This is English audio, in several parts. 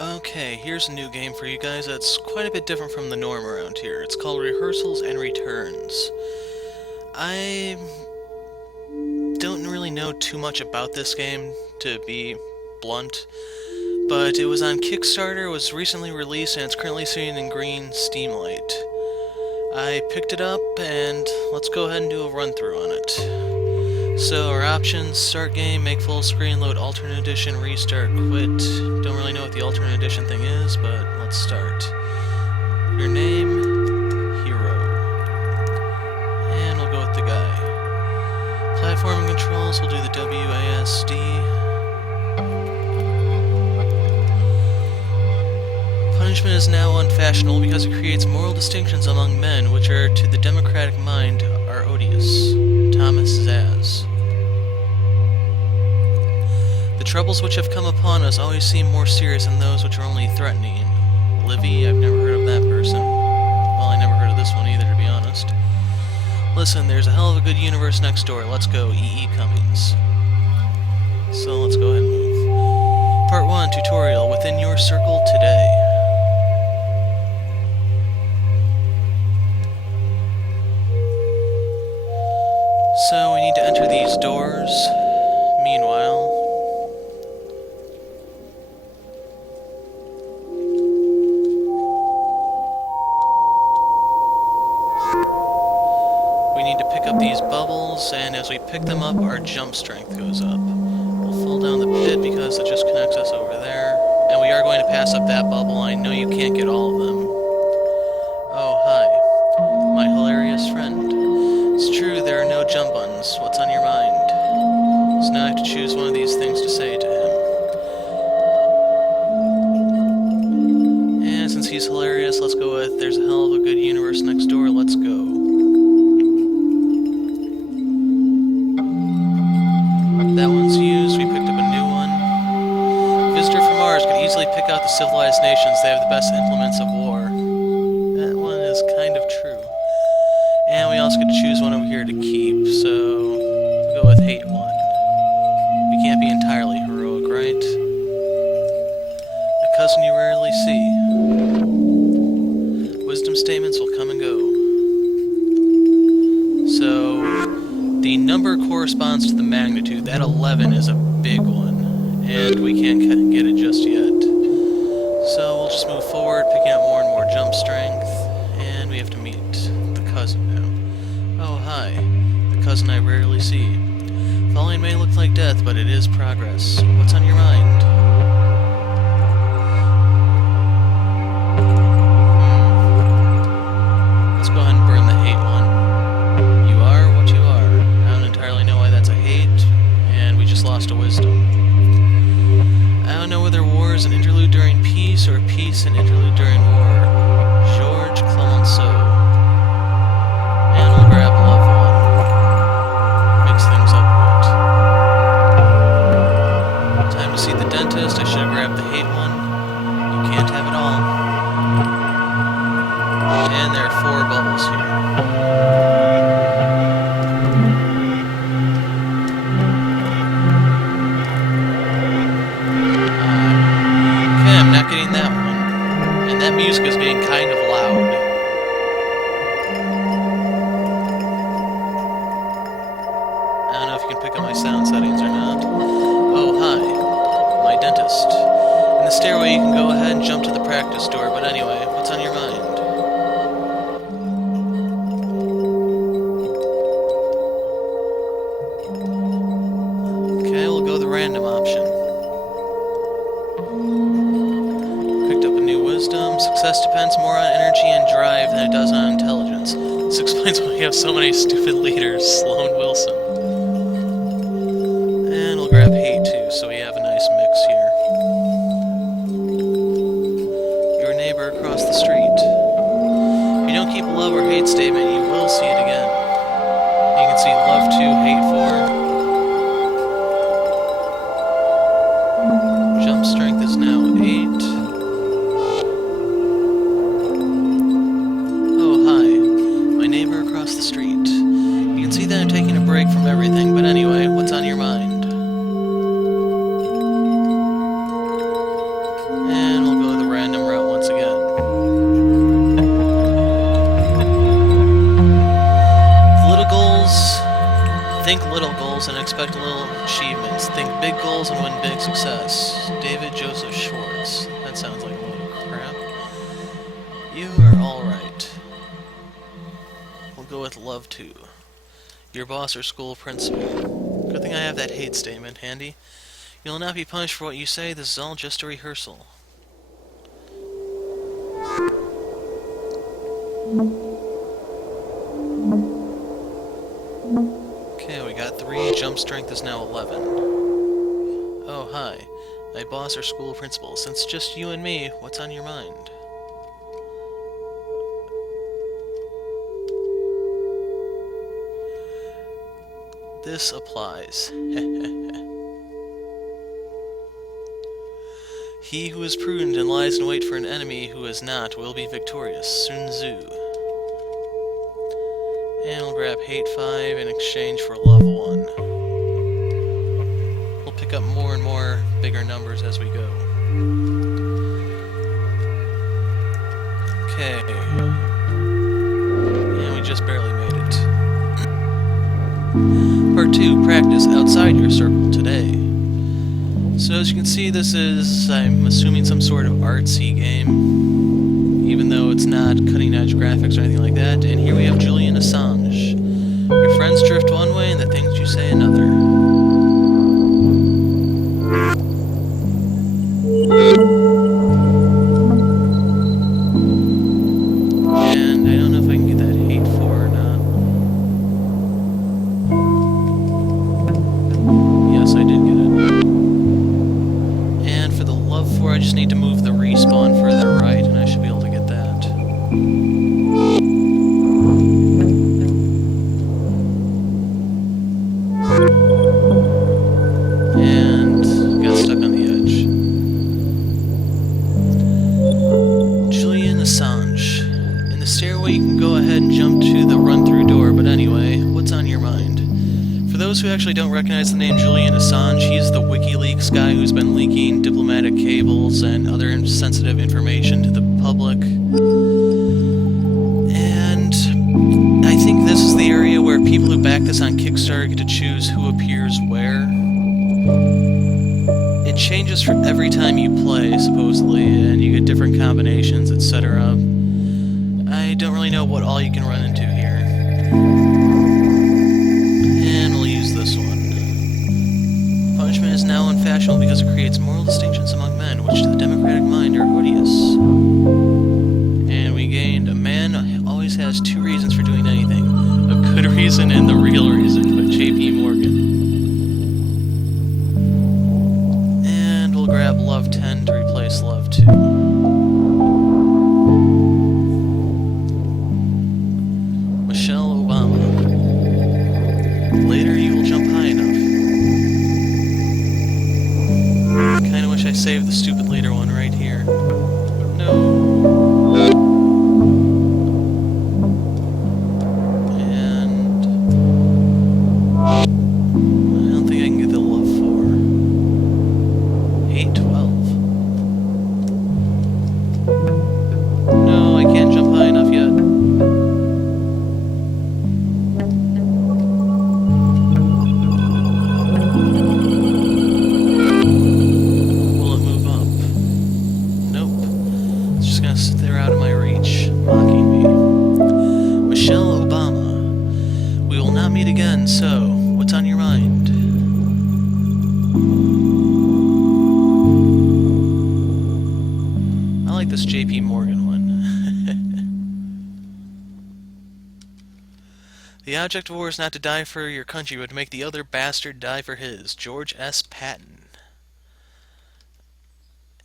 Okay, here's a new game for you guys that's quite a bit different from the norm around here. It's called Rehearsals and Returns. I don't really know too much about this game, to be blunt, but it was on Kickstarter, was recently released, and it's currently sitting in green Steam Light. I picked it up, and let's go ahead and do a run-through on it. So our options: start game, make full screen, load alternate edition, restart, quit. Don't really know what the alternate edition thing is, but let's start. Your name, hero. And we'll go with the guy. Platforming controls, we'll do the WASD. Punishment is now unfashionable because it creates moral distinctions among men, which are, to the democratic mind, are odious. Thomas Zaz. The troubles which have come upon us always seem more serious than those which are only threatening. Livy, I've never heard of that person. Well, I never heard of this one either, to be honest. Listen, there's a hell of a good universe next door. Let's go, E.E. Cummings. So let's go ahead and move. Part 1, tutorial, within your circle today. So we need to enter these doors. Meanwhile, we need to pick up these bubbles, and as we pick them up, our jump strength goes up. We'll fall down the pit because it just connects us over there. And we are going to pass up that bubble. I know you can't get all of them. Oh, hi. My hilarious friend. It's true, there are no jump buttons. What's on your mind? So now I have to choose one of these things to say to him. And since he's hilarious, let's go with, there's a hell of a good universe next door, let's go. That one's used, we picked up a new one. Visitor from Mars could easily pick out the civilized nations, they have the best implements of war. That one is kind of true. And we also get to choose one over here to keep, so we'll go with hate one. We can't be entirely heroic, right? A cousin you rarely see. Wisdom statements will come and go. So, the number corresponds to the magnitude. That 11 is a big one, and we can't get it just yet. So we'll just move forward, picking up more and more jump strength, and we have to meet the cousin now. Oh, hi. The cousin I rarely see. Falling may look like death, but it is progress. What's on your mind? Let's go ahead and burn the hate one. You are what you are. I don't entirely know why that's a hate, and we just lost a wisdom. I don't know whether war is an interlude during peace, or peace an interlude during war. Georges Clemenceau. And we'll grab love one. Mix things up a bit. Time to see the dentist. I should have grabbed the hate one. You can't have it all. And there are 4 bubbles here. Okay, I'm not getting that one. And that music is getting kind of loud. I don't know if you can pick up my sound settings or not. Oh, hi. My dentist. In the stairway, you can go ahead and jump to the practice door, but anyway, what's on your mind? Okay, we'll go the random option. Picked up a new wisdom. Success depends more on energy and drive than it does on intelligence. This explains why we have so many stupid leaders. Sloan Wilson. And we'll grab hate too, so we have a nice mix here. Your neighbor across the street. If you don't keep a love or hate statement, you will see it again. You can see love 2, hate 4. Jump strength is now 8. Oh, hi. My neighbor across the street. You can see that I'm taking a break from goals and win big success. David Joseph Schwartz. That sounds like a load of crap. You are alright. We'll go with love to. Your boss or school principal. Good thing I have that hate statement handy. You'll not be punished for what you say. This is all just a rehearsal. Okay, we got 3. Jump strength is now 11. Oh, hi. My boss or school principal. Since it's just you and me, what's on your mind? This applies. He who is prudent and lies in wait for an enemy who is not will be victorious. Sun Tzu. And we'll grab Hate 5 in exchange for Love 1. We'll pick up more and more bigger numbers as we go. Okay. And we just barely made it. Part 2, practice outside your circle today. So as you can see, this is, I'm assuming, some sort of artsy game, even though it's not cutting-edge graphics or anything like that. And here we have Julian Assange. Your friends drift one way and the things you say another. And I don't know if I can get that hate for or not. Yes, I did get it. And for the love for, I just need to move the respawn further right, and I should be able to get that. And got stuck on the edge. Julian Assange. In the stairway, you can go ahead and jump to the run-through door, but anyway, what's on your mind? For those who actually don't recognize the name Julian Assange, he's the WikiLeaks guy who's been leaking diplomatic cables and other sensitive information to the public. And I think this is the area where people who back this on Kickstarter get to choose who appears where. It changes for every time you play, supposedly, and you get different combinations, etc. I don't really know what all you can run into here. And we'll use this one. Punishment is now unfashionable because it creates moral distinctions among men, which to the democratic mind are odious. And we gained a man always has 2 reasons for doing anything. A good reason and the real reason, but J.P. Morgan. And we'll grab Love 10 to replace Love 2. Michelle Obama. Later you will jump high enough. Kinda wish I saved the stupid leader one right here. No. And I don't think I can get the love 4. 812. No, I can't jump high enough yet. Will it move up? Nope. It's just gonna sit there out of my reach, mocking me. Michelle Obama. We will not meet again, so what's on your mind? I like this J.P. Morgan one. The object of war is not to die for your country, but to make the other bastard die for his. George S. Patton.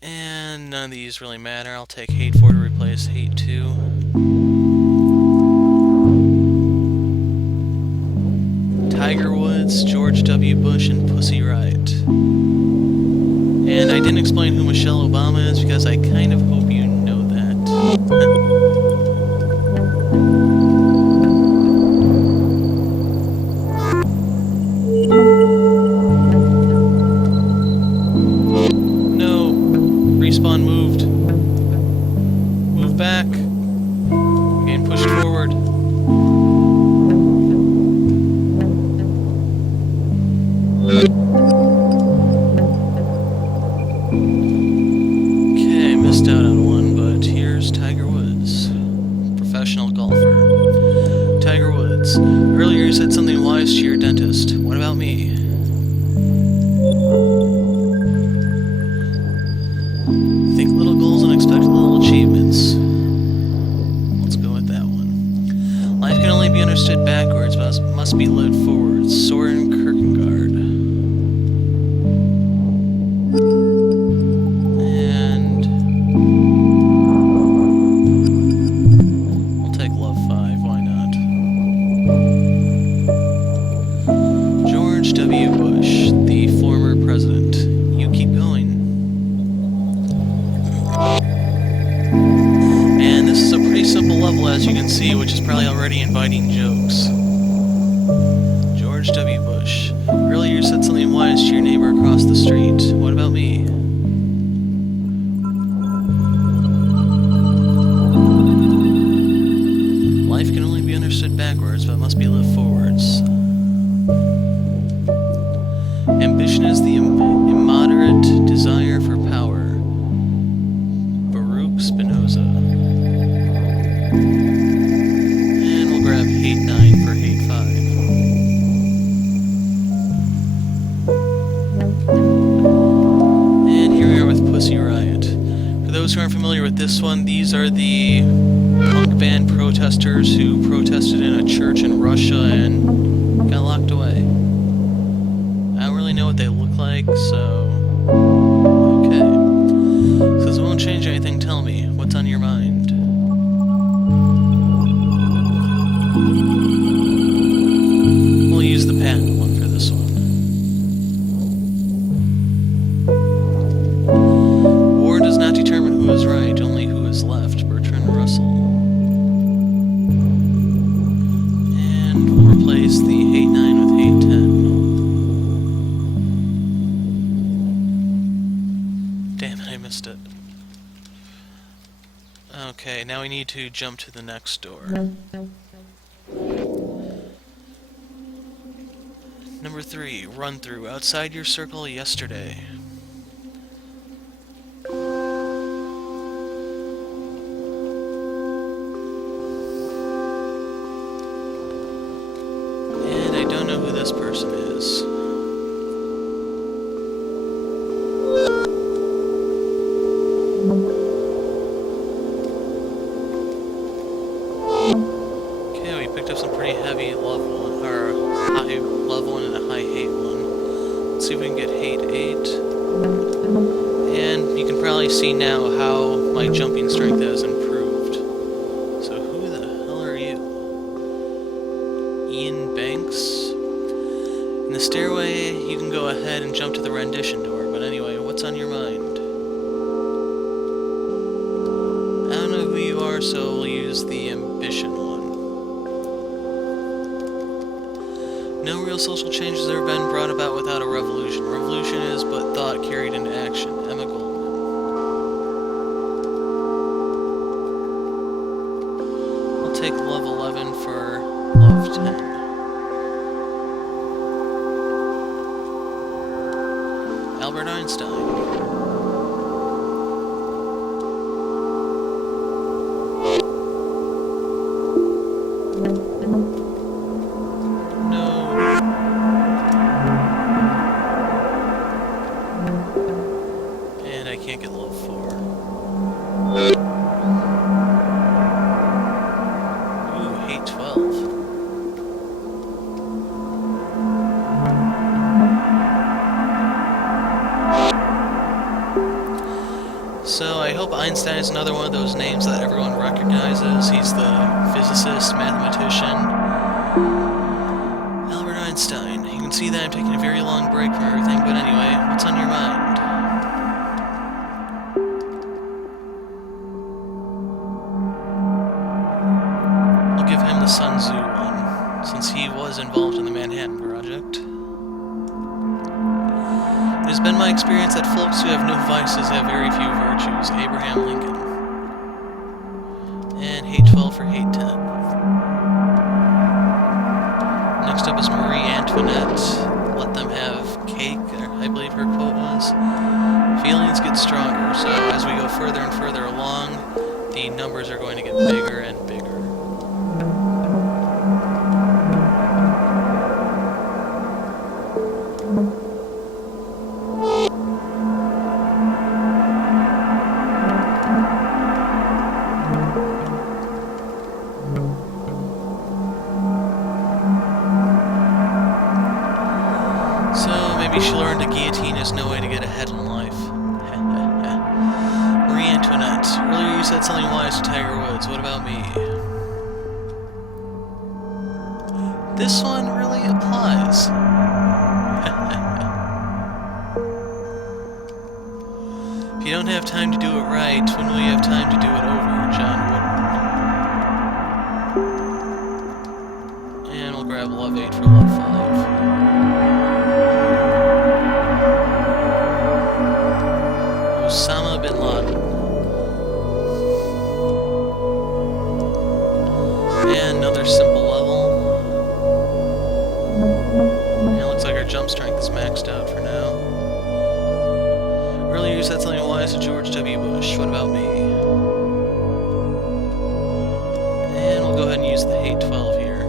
And none of these really matter. I'll take Hate 4 to replace Hate 2. Tiger Woods, George W. Bush, and Pussy Riot. And I didn't explain who Michelle Obama is because I kind of hope you know that. No. Respawn moved. Move back. Getting pushed forward. professional golfer. Tiger Woods. Earlier you said something wise to your dentist. What about me? Think little goals and expect little achievements. Let's go with that one. Life can only be understood backwards, but must be lived forwards. Soren Kierkegaard. And we'll take Love 5, why not? George W. Bush, the former president. You keep going. And this is a pretty simple level, as you can see, which is probably already inviting jokes. George W. Bush. Earlier you said something wise to your neighbor across the street. What about me? Life can only be understood backwards, but must be lived forwards. Ambition is the immoderate desire for power. Baruch Spinoza. And we'll grab Hate 9 for Hate 5. And here we are with Pussy Riot. For those who aren't familiar with this one, these are the punk band protesters who protested in a church in Russia and got locked away. I don't really know what they look like, so... okay. Since it won't change anything, tell me, what's on your mind? We'll use the patent one for this one. War does not determine who is right, only who is left. Bertrand Russell. And we'll replace the Hate 9 with Hate 10. Damn it, I missed it. Okay, now we need to jump to the next door. Number 3, run through. Outside your circle yesterday. And I don't know who this person is. Okay, we picked up some pretty heavy love one, or high love one and a high hate one. Let's see if we can get Hate 8. And you can probably see now how my jumping strength has improved. So who the hell are you? Ian Banks? In the stairway, you can go ahead and jump to the rendition door, but anyway, what's on your mind? I don't know who you are, so we'll use the ambition one. No real social change has ever been brought about without a revolution. Revolution is but thought carried into action. Emma Goldman. I'll take Love 11 for Love 10. Albert Einstein. And I can't get Love 4. Ooh, Hate 12. So I hope Einstein is another one of those names that everyone recognizes. He's the physicist, mathematician. Albert Einstein. You can see that I'm taking a very long break from everything, but anyway, what's on your mind? I'll give him the Sun Tzu one, since he was involved in the Manhattan Project. It has been my experience that folks who have no vices have very few virtues. Abraham Lincoln. And Hate 12 for Hate 10. Next up is Marie Antoinette. Let them have cake, I believe her quote was. Feelings get stronger, so as we go further and further along, the numbers are going to get bigger and bigger. Earlier you said something wise to Tiger Woods. What about me? This one really applies. If you don't have time to do it right, when will you have time to do it over, John Wooden? And we'll grab Love 8 for Love 5. Osama bin Laden. And another simple level. And it looks like our jump strength is maxed out for now. Earlier you said something wise to George W. Bush. What about me? And we'll go ahead and use the hate 12 here.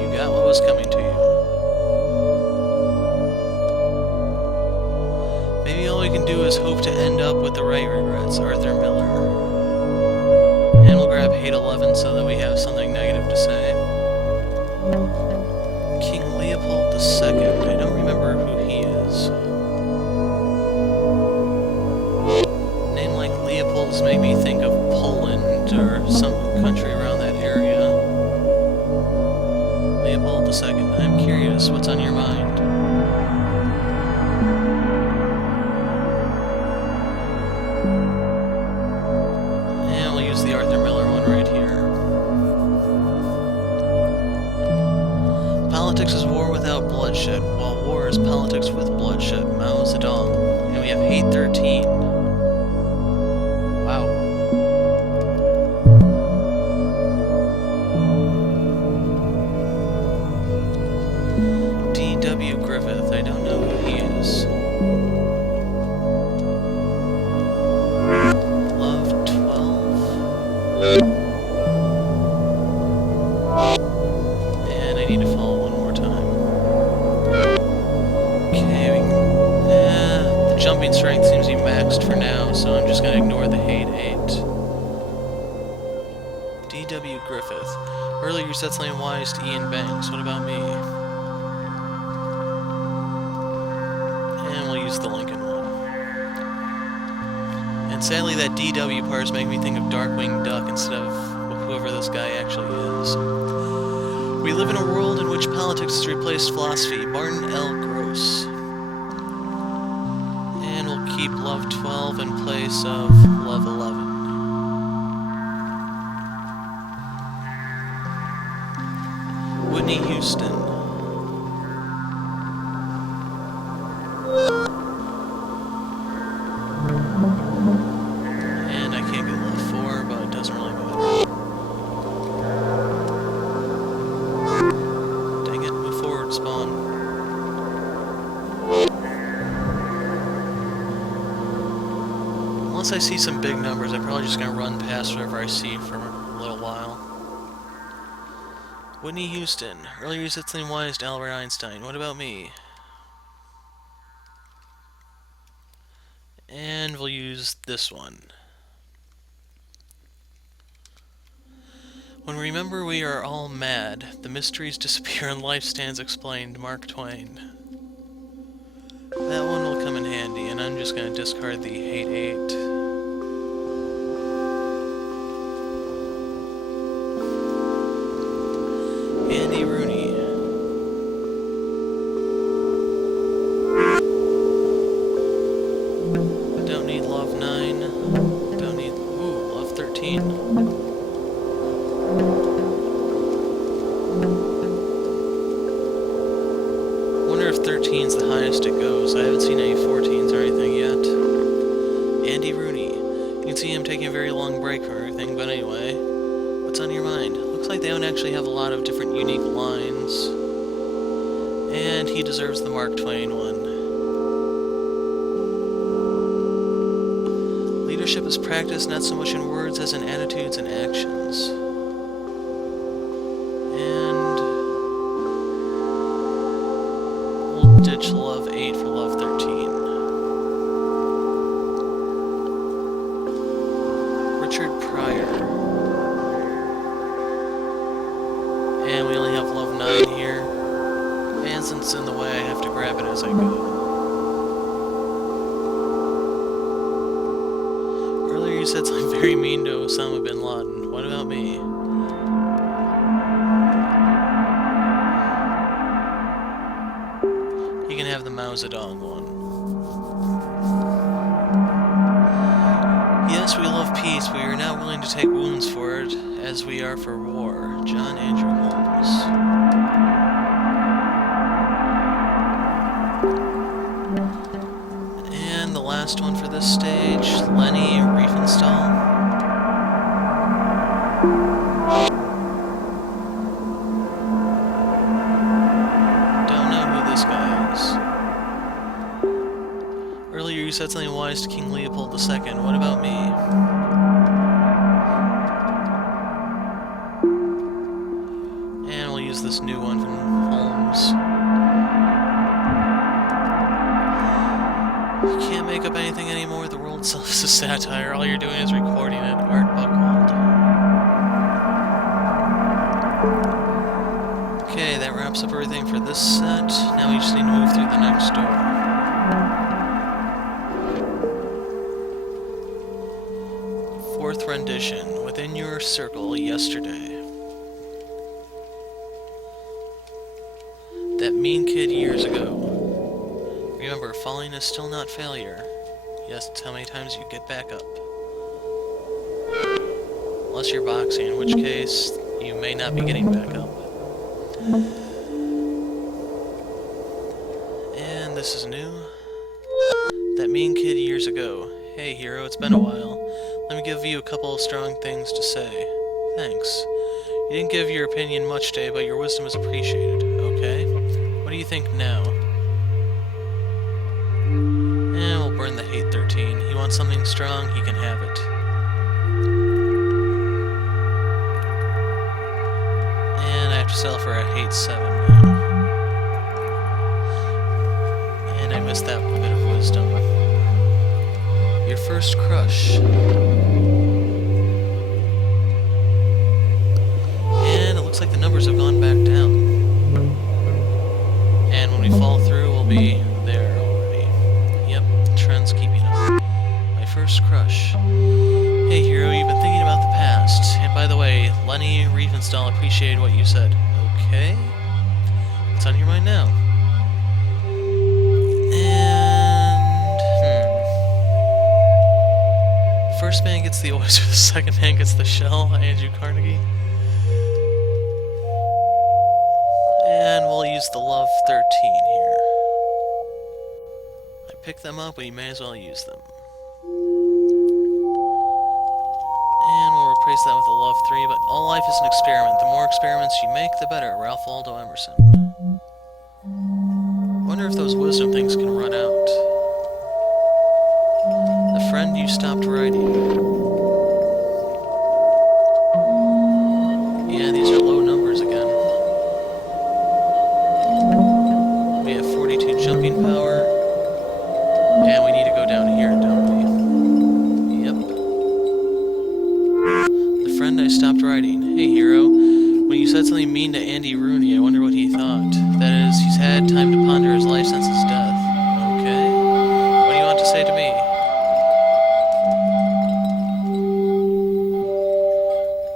You got what was coming to you. Maybe all we can do is hope to end up with the right regrets, Arthur Miller. And we'll grab hate 11 so that we have something negative to say. King Leopold II. I don't remember who he is. Name like Leopold's make me think of Poland or some country around that area. Leopold II. I'm curious, what's on your mind? And we'll use the Arthur Miller one right here. Politics is war without bloodshed, while war is politics with bloodshed. Mao Zedong. And we have hate 13. Wow. D.W. Griffith. I don't know who he is. Love 12. And I need to follow one more time. Okay, the jumping strength seems to be maxed for now, so I'm just going to ignore the hate 8. D.W. Griffith. Earlier you said something wise to Ian Banks. What about me? And we'll use the Lincoln one. And sadly that DW part is making me think of Darkwing Duck instead of whoever this guy actually is. We live in a world in which politics has replaced philosophy. Martin L. Gross. And we'll keep Love 12 in place of Love 11. Whitney Houston. And I can't get Love 4, but it doesn't really matter. Dang it, move forward, spawn. Unless I see some big numbers, I'm probably just gonna run past whatever I see for a little while. Whitney Houston. Earlier you said something wise to Albert Einstein. What about me? And we'll use this one. When we remember we are all mad, the mysteries disappear and life stands explained. Mark Twain. That one will come in handy, and I'm just going to discard the hate 8. Andy Rooney. Don't need Love 9. Don't need... Ooh, Love 13. Wonder if 13's the highest it goes. I haven't seen any 14s or anything yet. Andy Rooney. You can see him taking a very long break from everything, but anyway. What's on your mind? Looks like they don't actually have a lot of different unique lines. And he deserves the Mark Twain one. Leadership is practiced not so much in words as in attitudes and actions. And we'll ditch Love 8 for Love 13. Richard Pryor. And we only have Love 9 here. And since it's in the way, I have to grab it as I go. Earlier you said something very mean to Osama bin Laden. What about me? You can have the Mao Zedong one. Yes, we love peace, but we are not willing to take wounds for it, as we are for war. John Andrew Holmes. And the last one for this stage, Lenny Riefenstahl. Don't know who this guy is. Earlier you said something wise to King Leopold II. What about me? And we'll use this new one from Holmes. You can't make up anything anymore. The world itself is a satire. All you're doing is recording it. Art Buchwald. Okay, that wraps up everything for this set. Now we just need to move through the next door. Fourth rendition, Within Your Circle Yesterday. That mean kid years ago. Remember, falling is still not failure. Yes, it's how many times you get back up. Unless you're boxing, in which case, you may not be getting back up. And this is new. That mean kid years ago. Hey hero, it's been a while. Let me give you a couple of strong things to say. Thanks. You didn't give your opinion much today, but your wisdom is appreciated, okay? What do you think now? And we'll burn the hate 13. He wants something strong, he can have it. And I have to sell for a hate 7 now. And I missed that bit of wisdom. Your first crush. And it looks like the numbers have gone back down. And when we fall through, we'll be there already. Yep, trend's keeping up. My first crush. Hey hero, you've been thinking about the past. And by the way, Lenny Riefenstahl appreciated what you said. Okay? What's on your mind now? First man gets the oyster, the second man gets the shell, Andrew Carnegie. And we'll use the love 13 here. I picked them up, but you may as well use them. And we'll replace that with a love 3, but all life is an experiment. The more experiments you make, the better. Ralph Waldo Emerson. I wonder if those wisdom things can run out. The friend you stopped writing. Yeah, these are low numbers again. We have 42 jumping power. And we need to go down here, don't we? Yep. The friend I stopped writing. Hey, hero. When you said something mean to Andy Rooney, I wonder what he thought. That is, he's had time to ponder his life since his death. Okay. What do you want to say to me?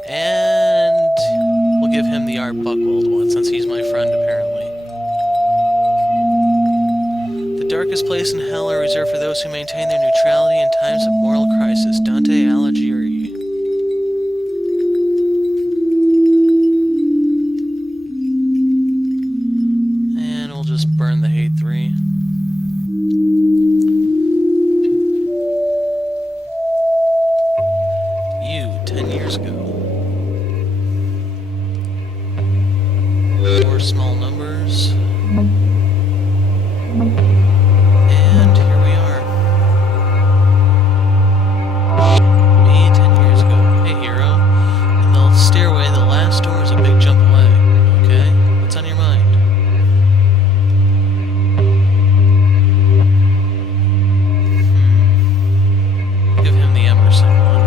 And we'll give him the Art Buchwald one, since he's my friend, apparently. The darkest place in hell are reserved for those who maintain their neutrality in times of moral crisis. Dante Alighieri. And we'll just burn the hate 3. You, 10 years ago. More small numbers. And here we are. Me, 10 years ago. Hey, hero. In the stairway, the last door is a big jump away. Okay? What's on your mind? Give him the Emerson one.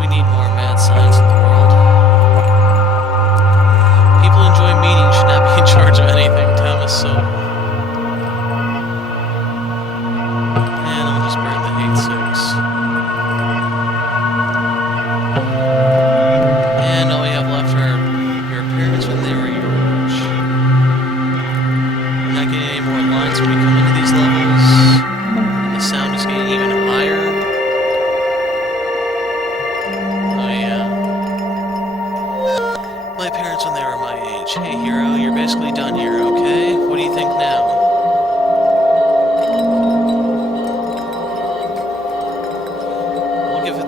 We need more mad science in the world. People enjoy meetings, should not be in charge of anything. Thomas Sowell.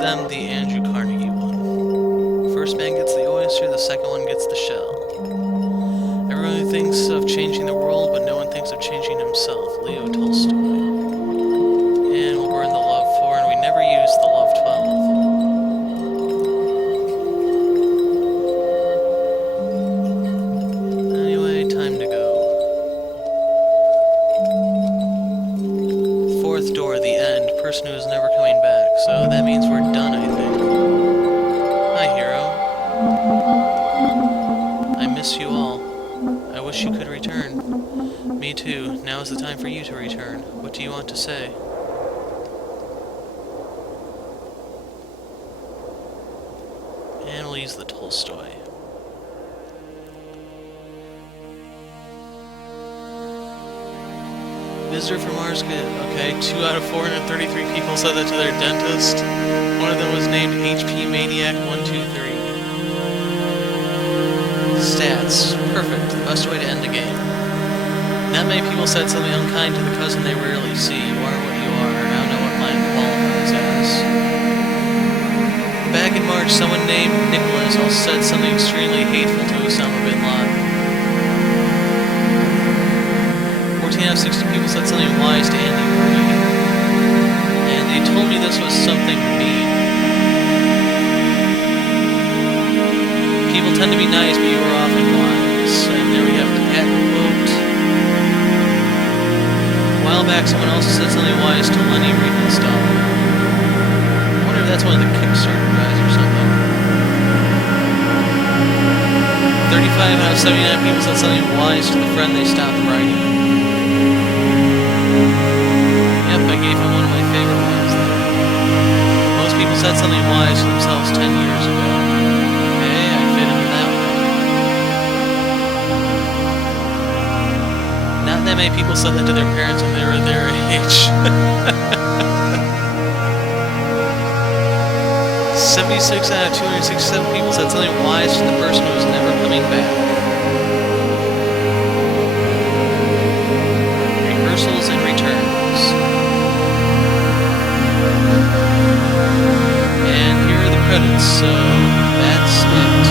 them the Andrew Carnegie one. First man gets the oyster, the second one gets the shell. Everyone thinks of changing the world, but no one thinks of changing himself. Leo Tolstoy. And we'll burn the love 4, and we never use the love 12. Anyway, time to go. Fourth door, the end. Person who is never coming back. So that means we're done, I think. Hi, hero. I miss you all. I wish you could return. Me too. Now is the time for you to return. What do you want to say? And we'll use the Tolstoy. Visitor from Mars, good. Okay, 2 out of 433 people said that to their dentist. One of them was named HP Maniac 123. Stats. Perfect. The best way to end a game. Not many people said something unkind to the cousin they rarely see. You are what you are. I don't know what mine qualifies as. Back in March, someone named Nicholas also said something extremely hateful to Osama bin Laden. 14 out of 60 people said something wise to Andy Murray. And they told me this was something mean. People tend to be nice, but you are often wise. And there we have the patent quote. A while back, someone also said something wise to Lenny Riefenstahl. I wonder if that's one of the Kickstarter guys or something. 35 out of 79 people said something wise to the friend they stopped writing. Yep, I gave him one of my favorite ones there. Most people said something wise to themselves 10 years ago. Hey, I fit into that one. Not that many people said that to their parents when they were their age. 76 out of 267 people said something wise to the person who was never coming back. Rehearsals and Returns. And here are the credits, so that's it.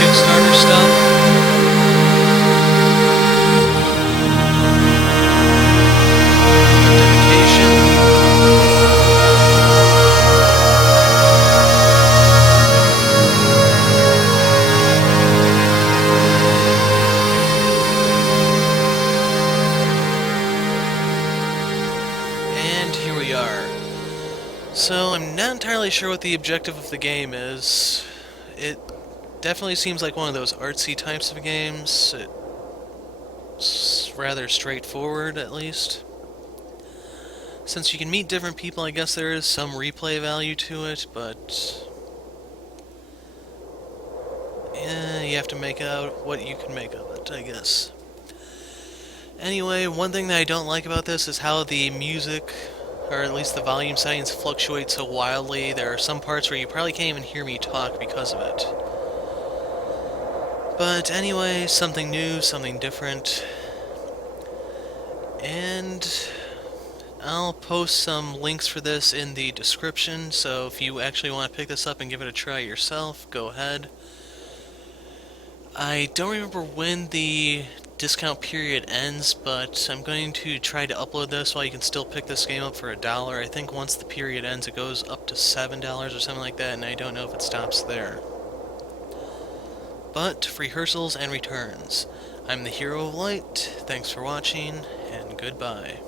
Kickstarter stuff. Dedication. And here we are. So I'm not entirely sure what the objective of the game is. It definitely seems like one of those artsy types of games. It's rather straightforward, at least. Since you can meet different people, I guess there is some replay value to it, but yeah, you have to make out what you can make of it, I guess. Anyway, one thing that I don't like about this is how the music, or at least the volume settings, fluctuate so wildly. There are some parts where you probably can't even hear me talk because of it. But anyway, something new, something different. And I'll post some links for this in the description, so if you actually want to pick this up and give it a try yourself, go ahead. I don't remember when the discount period ends, but I'm going to try to upload this while you can still pick this game up for $1. I think once the period ends it goes up to $7 or something like that, and I don't know if it stops there. But, Rehearsals and Returns. I'm the Hero of Light, thanks for watching, and goodbye.